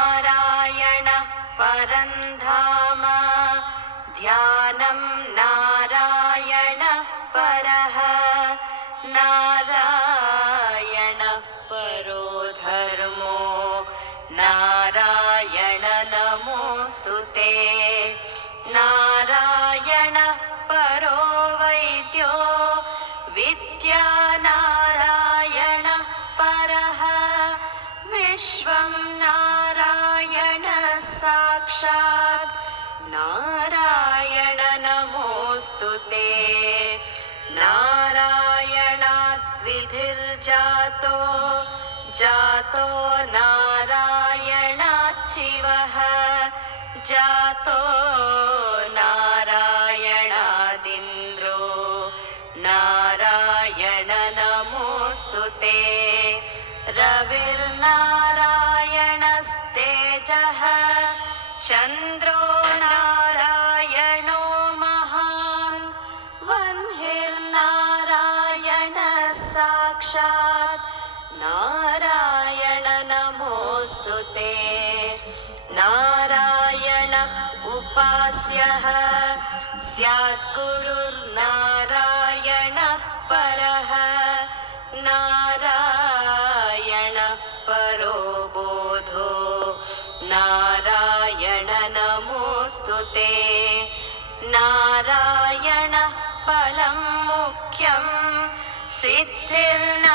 नारायणः परन्धाम ध्यानं नारायणः परः नारायणः परो धर्मो नारायण नमोऽस्तुते नारायणः परो वैद्यो विद्या नारायणः परः विश्वं नारायणः साक्षात् नारायण नमोऽस्तुते नारायणात् विधिर्जातो जातो नारायणात् शिवः जातो नारायणादिन्द्रो नारायण नमोऽस्तुते रविर्नारायणस्तेजः चन्द्रो नारायणो महान् वह्निर्नारायणः साक्षात् नारायण नमोऽस्तुते नारायण उपास्यः स्यात् गुरुर्नारायणः परः नारायण परो बोधो नारायण नमोऽस्तुते नारायण फलं मुख्यं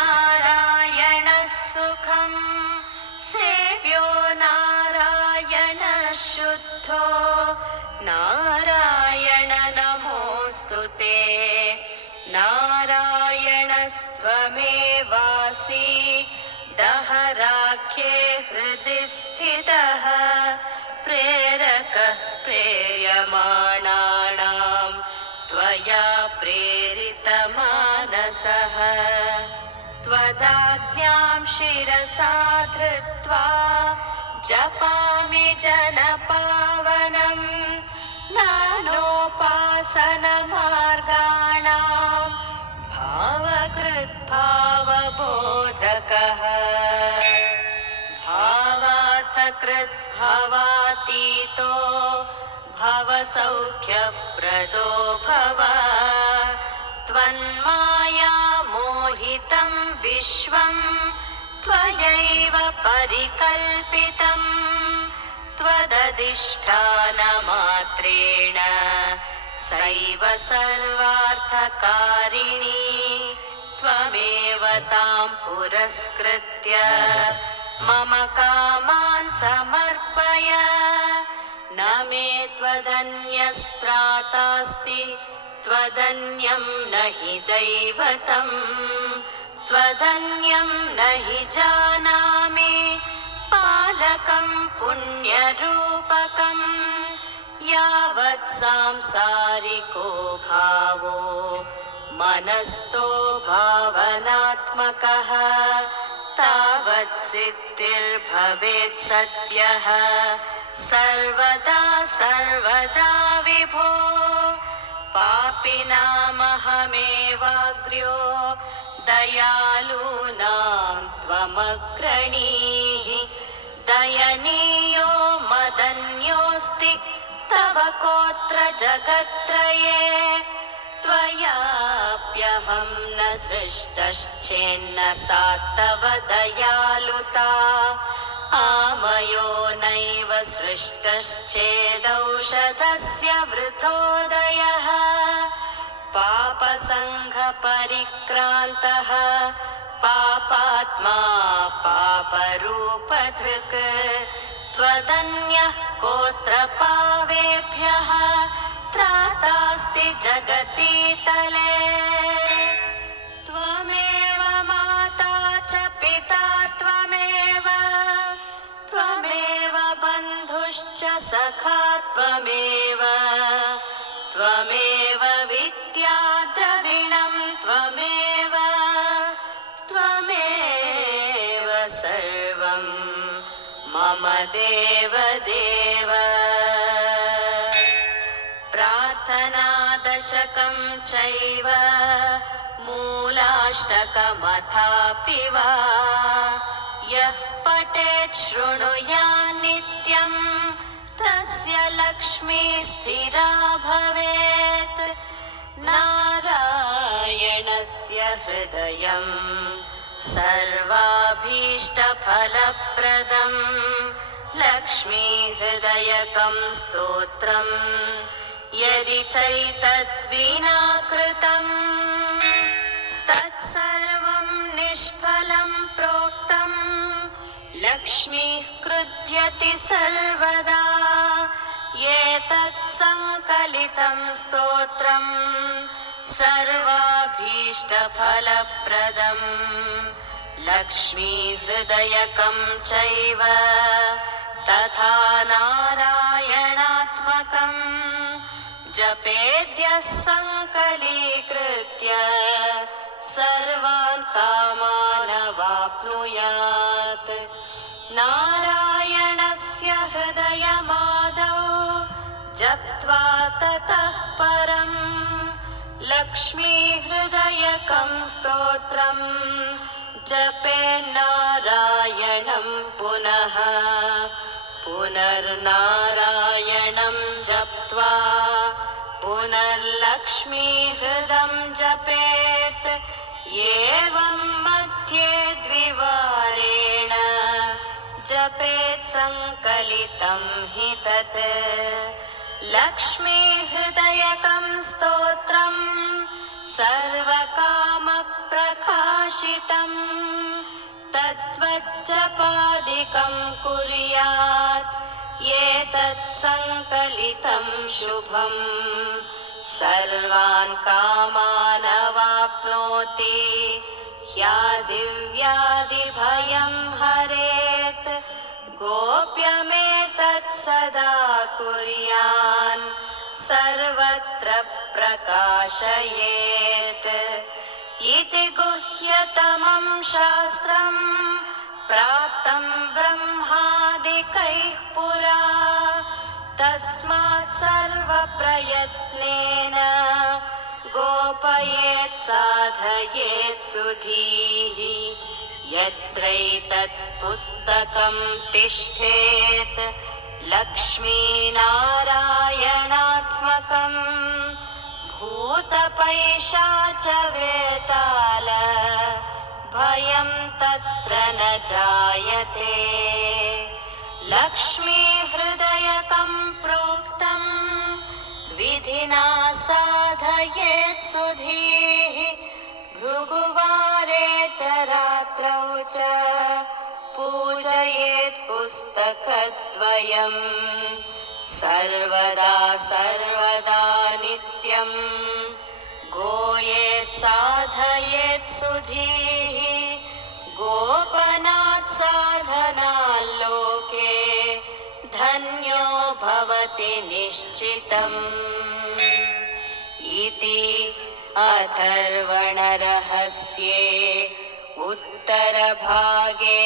सिद्धिर्नारायणः सुखं सेव्यो नारायण शुद्धो नारायण नमोऽस्तुते नारायणस्त्वमेवासि दहराख्ये हृदि स्थितः प्रेरकः प्रेर्यमाणानां त्वया प्रेरितमानसः त्वदाज्ञां शिरसा धृत्वा जपामि जनपावनं नानोपासनमार्गाणां भावकृद्भावबोधकः भावार्थकृद्भावातीतो भवसौख्यप्रदो भव त्वन्माया मोहितं विश्वं त्वयैव परिकल्पितं त्वदधिष्ठानमात्रेण सैव सर्वार्थकारिणी त्वमेव तां पुरस्कृत्य मम कामान् समर्पय न मे त्वदन्यस्त्रातास्ति त्वदन्यं न हि दैवतं त्वदन्यं न हि जानामि पालकं पुण्यरूपकं यावत् सांसारिको भावो मनस्थो भावनात्मकः तावत् सिद्धिर्भवेत् सद्यः सर्वदा सर्वदा विभो पापिनामहमेवाग्र्यो दयालूनां त्वमग्रणीः दयनीयो मदन्योऽस्ति तव कोऽत्र जगत्त्रये त्वयाप्यहं न सृष्टश्चेन्न सा तव दयालुता आमयो नैव सृष्टश्चेदौषधस्य वृथोदयः पापसङ्घपरिक्रान्तः पापात्मा पापरूपधृक् त्वदन्यः कोऽत्र पावेभ्यः त्रातास्ति जगतीतले त्वमेव माता च पिता त्वमेव त्वमेव बन्धुश्च सखा त्वमेव त्वमेव विद्या द्रविणं त्वमेव त्वमेव सर्वं मम देवदेव प्रार्थनादशकं चैव मूलाष्टकमथापि वा यः पठेत् शृणुयात् स्थिरा भवेत् नारायणस्य हृदयं सर्वाभीष्टफलप्रदम् लक्ष्मीहृदयकं स्तोत्रम् यदि चैतद्विना कृतम् तत्सर्वं निष्फलं प्रोक्तम् लक्ष्मीः कृध्यति सर्वदा एतत् संकलितं स्तोत्रम् सर्वाभीष्टफलप्रदम् लक्ष्मीहृदयकं चैव तथा नारायणात्मकम् जपेद्यः सङ्कलीकृत्य सर्वान् कामानवाप्नुयात् नारायणस्य हृदयमादौ जप्त्वा ततः परम् लक्ष्मीहृदयकं स्तोत्रम् जपेन्नारायणं पुनः पुनर्नारायणं जप्त्वा पुनर्लक्ष्मीहृदं जपेत् एवं मध्ये द्विवारेण जपेत् सङ्कलितं हि तत् लक्ष्मीहृदयकं स्तोत्रम् सर्वकामप्रकाशितम् तद्वज्जपादिकं कुर्यात् एतत् सङ्कलितं शुभम् सर्वान् कामानवाप्नोति ह्यादिव्याधिभयं हरेत् गोप्यमेतत् सदा कुर्यान् सर्वत्र प्रकाशयेत् इति गुह्यतमं शास्त्रम् प्राप्तं ब्रह्मादिकैः पुरा तस्मात् सर्वप्रयत्नेन गोपयेत् साधयेत् सुधीः यत्रैतत् पुस्तकं तिष्ठेत् लक्ष्मीनारायणात्मकम् भूतपैशाच वेताल भयं तत्र न जायते लक्ष्मीहृदयकं प्रोक्तम् विधिना साधयेत् सुधीः भृगुवारे च रात्रौ च पूजयेत् पुस्तकद्वयम् सर्वदा सर्वदा नित्यं गोयेत् साधयेत् सुधीः गोपनात् साधनाल्लोके धन्यो भवति निश्चितम् इति अथर्वणरहस्ये उत्तरभागे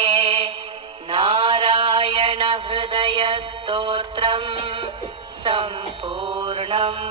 नारायणहृदयस्तोत्रम् सम्पूर्णम्।